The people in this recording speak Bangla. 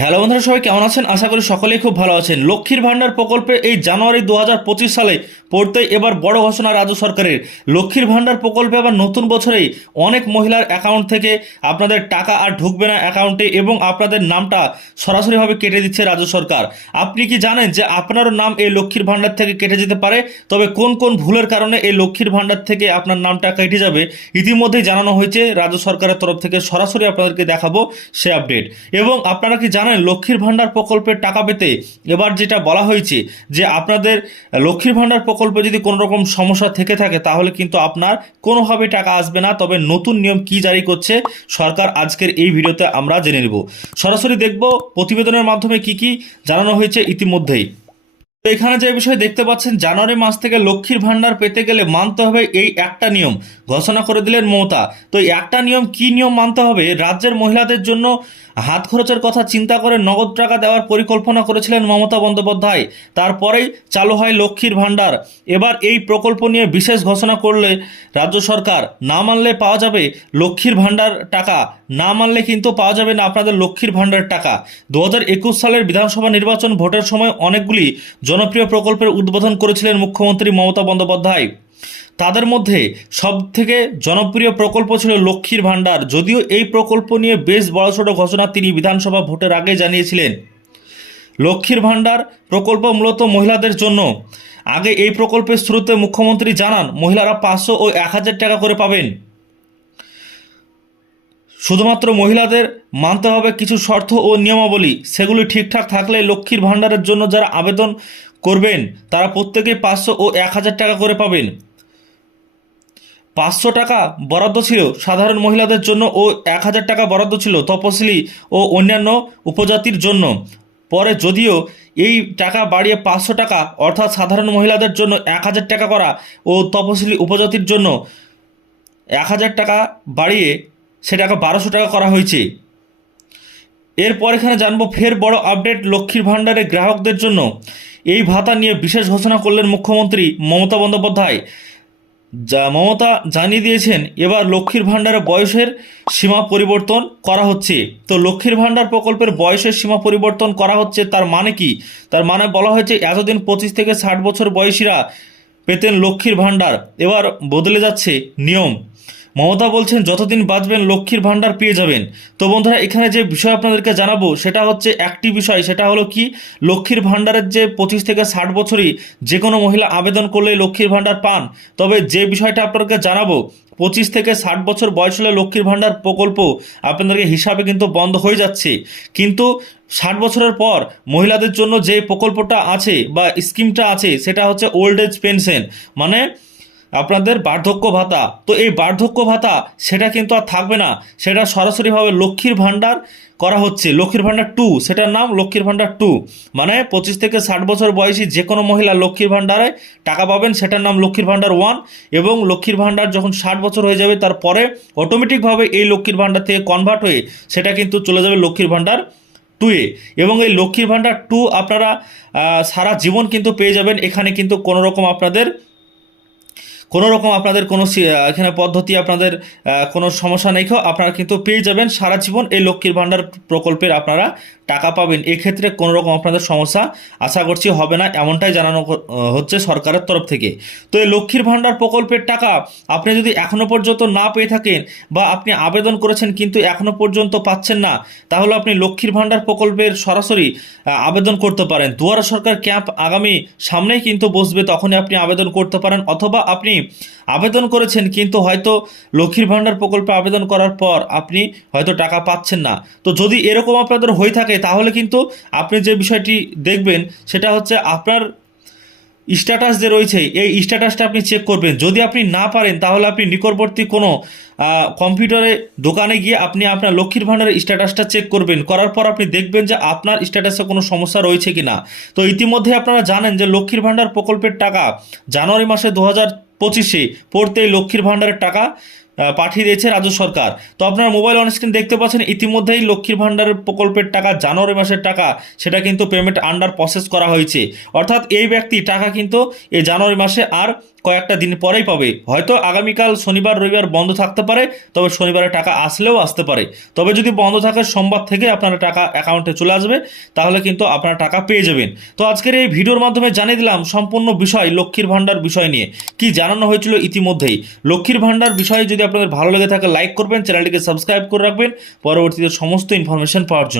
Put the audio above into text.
হ্যালো বন্ধুরা, সবাই কেমন আছেন? আশা করি সকলেই খুব ভালো আছেন। লক্ষ্মীর ভাণ্ডার প্রকল্পে এই জানুয়ারি দু হাজার পঁচিশ সালে পড়তে এবার বড় ঘোষণা রাজ্য সরকারের। লক্ষ্মীর ভাণ্ডার প্রকল্পে আবার নতুন বছরেই অনেক মহিলার অ্যাকাউন্ট থেকে আপনাদের টাকা আর ঢুকবে না অ্যাকাউন্টে এবং আপনাদের নামটা সরাসরিভাবে কেটে দিচ্ছে রাজ্য সরকার। আপনি কি জানেন যে আপনারও নাম এই লক্ষ্মীর ভাণ্ডার থেকে কেটে যেতে পারে? তবে কোন কোন ভুলের কারণে এই লক্ষ্মীর ভাণ্ডার থেকে আপনার নামটা কেটে যাবে? ইতিমধ্যেই জানানো হয়েছে, রাজ্য সরকারের তরফ থেকে সরাসরি আপনাদেরকে দেখাবো সে আপডেট এবং আপনারা কি জানেন লক্ষ্মীর ভাণ্ডার প্রকল্পের টাকা পেতে এবার যেটা বলা হয়েছে যে আপনাদের লক্ষ্মীর ভাণ্ডার প্রকল্পে যদি কোনো রকম সমস্যা থেকে থাকে, তাহলে কিন্তু আপনার কোনোভাবে টাকা আসবে না। তবে নতুন নিয়ম কি জারি করছে, সরকার আজকের এই ভিডিওতে আমরা জেনে নেব। সরাসরি দেখব প্রতিবেদনের মাধ্যমে কি কি জানানো হয়েছে ইতিমধ্যেই। তো এখানে যে বিষয়ে দেখতে পাচ্ছেন, জানুয়ারি মাস থেকে লক্ষ্মীর ভাণ্ডার পেতে গেলে মানতে হবে এই একটা নিয়ম। ঘোষণা করে দিলেন মমতা। তো এই একটা নিয়ম কি নিয়ম মানতে হবে? রাজ্যের মহিলাদের জন্য হাত খরচের কথা চিন্তা করে নগদ টাকা দেওয়ার পরিকল্পনা করেছিলেন মমতা বন্দ্যোপাধ্যায়। তারপরেই চালু হয় লক্ষ্মীর ভাণ্ডার। এবার এই প্রকল্প নিয়ে বিশেষ ঘোষণা করলে রাজ্য সরকার, না মানলে পাওয়া যাবে লক্ষ্মীর ভাণ্ডার টাকা। না মানলে কিন্তু পাওয়া যাবে না আপনাদের লক্ষ্মীর ভাণ্ডার টাকা। দু হাজার একুশ সালের বিধানসভা নির্বাচন ভোটের সময় অনেকগুলি জনপ্রিয় প্রকল্পের উদ্বোধন করেছিলেন মুখ্যমন্ত্রী মমতা বন্দ্যোপাধ্যায়। তাদের মধ্যে সবথেকে জনপ্রিয় প্রকল্প ছিল লক্ষ্মীর ভাণ্ডার। যদিও এই প্রকল্প নিয়ে বেশ বড়সড় ঘোষণা তিনি বিধানসভা ভোটের আগে জানিয়েছিলেন। লক্ষ্মীর ভাণ্ডার প্রকল্প মূলত মহিলাদের জন্য। আগে এই প্রকল্পের শুরুতে মুখ্যমন্ত্রী জানান, মহিলারা পাঁচশো ও এক হাজার টাকা করে পাবেন। শুধুমাত্র মহিলাদের মানতে হবে কিছু শর্ত ও নিয়মাবলী। সেগুলি ঠিকঠাক থাকলে লক্ষ্মীর ভাণ্ডারের জন্য যারা আবেদন করবেন, তারা প্রত্যেকেই পাঁচশো ও এক হাজার টাকা করে পাবেন। পাঁচশো টাকা বরাদ্দ ছিল সাধারণ মহিলাদের জন্য ও এক হাজার টাকা বরাদ্দ ছিল তপশিলি ও অন্যান্য উপজাতির জন্য। পরে যদিও এই টাকা বাড়িয়ে পাঁচশো টাকা, অর্থাৎ সাধারণ মহিলাদের জন্য এক হাজার টাকা করা ও তপশিলি উপজাতির জন্য এক হাজার টাকা বাড়িয়ে সেটাকে বারোশো টাকা করা হয়েছে। এরপর এখানে জানব ফের বড় আপডেট লক্ষ্মীর ভাণ্ডারে গ্রাহকদের জন্য। এই ভাতা নিয়ে বিশেষ ঘোষণা করলেন মুখ্যমন্ত্রী মমতা বন্দ্যোপাধ্যায়। যা মমতা জানিয়ে দিয়েছেন, এবার লক্ষ্মীর ভাণ্ডারের বয়সের সীমা পরিবর্তন করা হচ্ছে। তো লক্ষ্মীর ভাণ্ডার প্রকল্পের বয়সের সীমা পরিবর্তন করা হচ্ছে, তার মানে কি? তার মানে বলা হয়েছে এতদিন পঁচিশ থেকে ষাট বছর বয়সীরা পেতেন লক্ষ্মীর ভাণ্ডার। এবার বদলে যাচ্ছে নিয়ম। মমতা বলছেন, যতদিন বাঁচবেন, লক্ষ্মীর ভাণ্ডার পেয়ে যাবেন। তো বন্ধুরা, এখানে যে বিষয় আপনাদেরকে জানাব, সেটা হচ্ছে একটি বিষয়। সেটা হলো কি, লক্ষ্মীর ভাণ্ডারের যে পঁচিশ থেকে ষাট বছরই যে কোনো মহিলা আবেদন করলে লক্ষ্মীর ভাণ্ডার পান। তবে যে বিষয়টা আপনাদেরকে জানাব, পঁচিশ থেকে ষাট বছর বয়স হলে লক্ষ্মীর ভাণ্ডার প্রকল্প আপনাদেরকে হিসাবে কিন্তু বন্ধ হয়ে যাচ্ছে। কিন্তু ষাট বছরের পর মহিলাদের জন্য যে প্রকল্পটা আছে বা স্কিমটা আছে, সেটা হচ্ছে ওল্ড এজ পেনশন। মানে আপনাদের বার্ধক্য ভাতা। তো এই বার্ধক্য ভাতা, সেটা কিন্তু আর থাকবে না। সেটা সরাসরিভাবে লক্ষ্মীর ভাণ্ডার করা হচ্ছে। লক্ষ্মীর ভাণ্ডার টু, সেটার নাম লক্ষ্মীর ভাণ্ডার টু। মানে পঁচিশ থেকে ষাট বছর বয়সী যে কোনো মহিলা লক্ষ্মীর ভাণ্ডারে টাকা পাবেন, সেটার নাম লক্ষ্মীর ভাণ্ডার ওয়ান এবং লক্ষ্মীর ভাণ্ডার যখন ষাট বছর হয়ে যাবে, তারপরে অটোমেটিকভাবে এই লক্ষ্মীর ভাণ্ডার থেকে কনভার্ট হয়ে সেটা কিন্তু চলে যাবে লক্ষ্মীর ভাণ্ডার টুয়ে এবং এই লক্ষ্মীর ভাণ্ডার টু আপনারা সারা জীবন কিন্তু পেয়ে যাবেন। এখানে কিন্তু কোনো রকম আপনাদের কোনো রকম আপনাদের কোনো এখানে পদ্ধতি আপনাদের কোনো সমস্যা নেই। আপনারা কিন্তু পেয়ে যাবেন সারা জীবন এই লক্ষ্মীর ভাণ্ডার প্রকল্পের আপনারা টাকা পাবেন। এক্ষেত্রে কোনো রকম আপনাদের সমস্যা আশা করছি হবে না, এমনটাই জানানো হচ্ছে সরকারের তরফ থেকে। তো এই লক্ষ্মীর ভাণ্ডার প্রকল্পের টাকা আপনি যদি এখনও পর্যন্ত না পেয়ে থাকেন বা আপনি আবেদন করেছেন কিন্তু এখনও পর্যন্ত পাচ্ছেন না, তাহলে আপনি লক্ষ্মীর ভাণ্ডার প্রকল্পের সরাসরি আবেদন করতে পারেন। দুয়ারা সরকার ক্যাম্প আগামী সামনেই কিন্তু বসবে, তখনই আপনি আবেদন করতে পারেন। অথবা আপনি আবেদন করেছেন কিন্তু হয়তো লক্ষ্মীর ভাণ্ডার প্রকল্পে আবেদন করার পর আপনি হয়তো টাকা পাচ্ছেন না। তো যদি এরকম আপনাদের হয়ে থাকে তাহলে কিন্তু আপনি যে বিষয়টি দেখবেন, সেটা হচ্ছে আপনার স্ট্যাটাস যে রয়েছে, এই স্ট্যাটাসটা আপনি চেক করবেন। যদি আপনি না পারেন, তাহলে আপনি নিকটবর্তী কোনো কম্পিউটারে দোকানে গিয়ে আপনি আপনার লক্ষ্মীর ভাণ্ডারের স্ট্যাটাসটা চেক করবেন। করার পর আপনি দেখবেন যে আপনার স্ট্যাটাসে কোনো সমস্যা রয়েছে কি না তো ইতিমধ্যে আপনারা জানেন যে লক্ষ্মীর ভাণ্ডার প্রকল্পের টাকা জানুয়ারি মাসে দু হাজার পঁচিশে পড়তে এই লক্ষ্মীর ভাণ্ডারের টাকা পাঠিয়ে দিয়েছে রাজ্য সরকার। তো আপনার মোবাইল অন স্ক্রিন দেখতে পাচ্ছেন, ইতিমধ্যেই লক্ষ্মীর ভাণ্ডারের প্রকল্পের টাকা, জানুয়ারি মাসের টাকা, সেটা কিন্তু পেমেন্ট আন্ডার প্রসেস করা হয়েছে। অর্থাৎ এই ব্যক্তি টাকা কিন্তু এই জানুয়ারি মাসে আর কয়েকটা দিন পরেই পাবে। হয়তো আগামীকাল শনিবার, রবিবার বন্ধ থাকতে পারে, তবে শনিবারে টাকা আসলেও আসতে পারে। তবে যদি বন্ধ থাকে, সোমবার থেকে আপনারা টাকা অ্যাকাউন্টে চলে আসবে, তাহলে কিন্তু আপনারা টাকা পেয়ে যাবেন। তো আজকের এই ভিডিওর মাধ্যমে জানিয়ে দিলাম সম্পূর্ণ বিষয় লক্ষ্মীর ভাণ্ডার বিষয় নিয়ে। কি জানানো হয়েছিল ইতিমধ্যেই। লক্ষ্মীর ভাণ্ডার বিষয়ে যদি আপনাদের ভালো লেগে থাকে, লাইক করবেন, চ্যানেলটিকে সাবস্ক্রাইব করে রাখবেন। পরবর্তীতে সমস্ত ইনফরমেশন পাওয়ার জন্য।